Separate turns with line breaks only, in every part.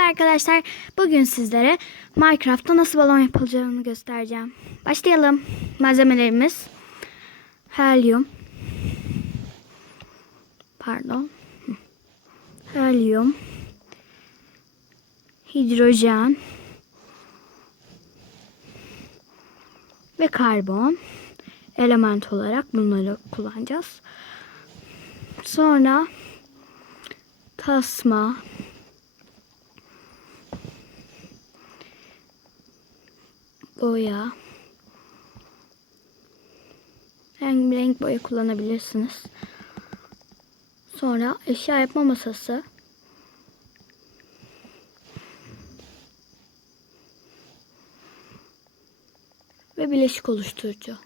Merhaba arkadaşlar. Bugün sizlere Minecraft'ta nasıl balon yapılacağını göstereceğim. Başlayalım. Malzemelerimiz helyum. Pardon. Helyum. Hidrojen. Ve karbon. Element olarak bunları kullanacağız. Sonra tasma, boya, renk renk boya kullanabilirsiniz. Sonra eşya yapma masası. Ve bileşik oluşturucu.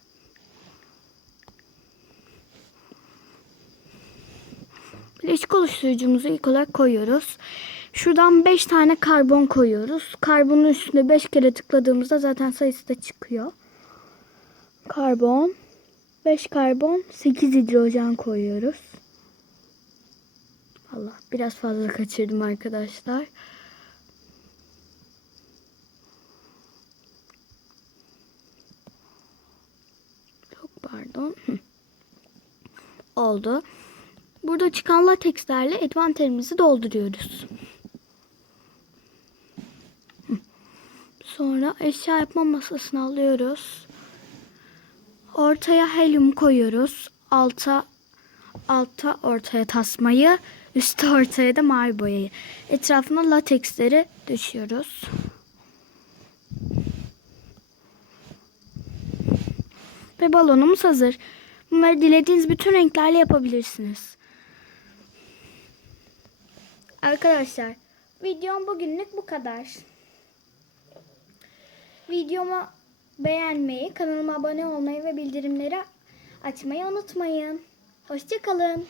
Bileşik oluşturucumuzu ilk olarak koyuyoruz. Şuradan 5 tane karbon koyuyoruz. Karbonun üstüne 5 kere tıkladığımızda zaten sayısı da çıkıyor. Karbon, 5 karbon, 8 hidrojen koyuyoruz. Allah biraz fazla kaçırdım arkadaşlar. Çok pardon. Oldu. Burada çıkan latekslerle envanterimizi dolduruyoruz. Sonra eşya yapma masasını alıyoruz. Ortaya helyum koyuyoruz. Alta alta ortaya tasmayı, üstte ortaya da mavi boyayı. Etrafına lateksleri düşüyoruz. Ve balonumuz hazır. Bunları dilediğiniz bütün renklerle yapabilirsiniz. Arkadaşlar videom bugünlük bu kadar. Videomu beğenmeyi, kanalıma abone olmayı ve bildirimleri açmayı unutmayın. Hoşçakalın.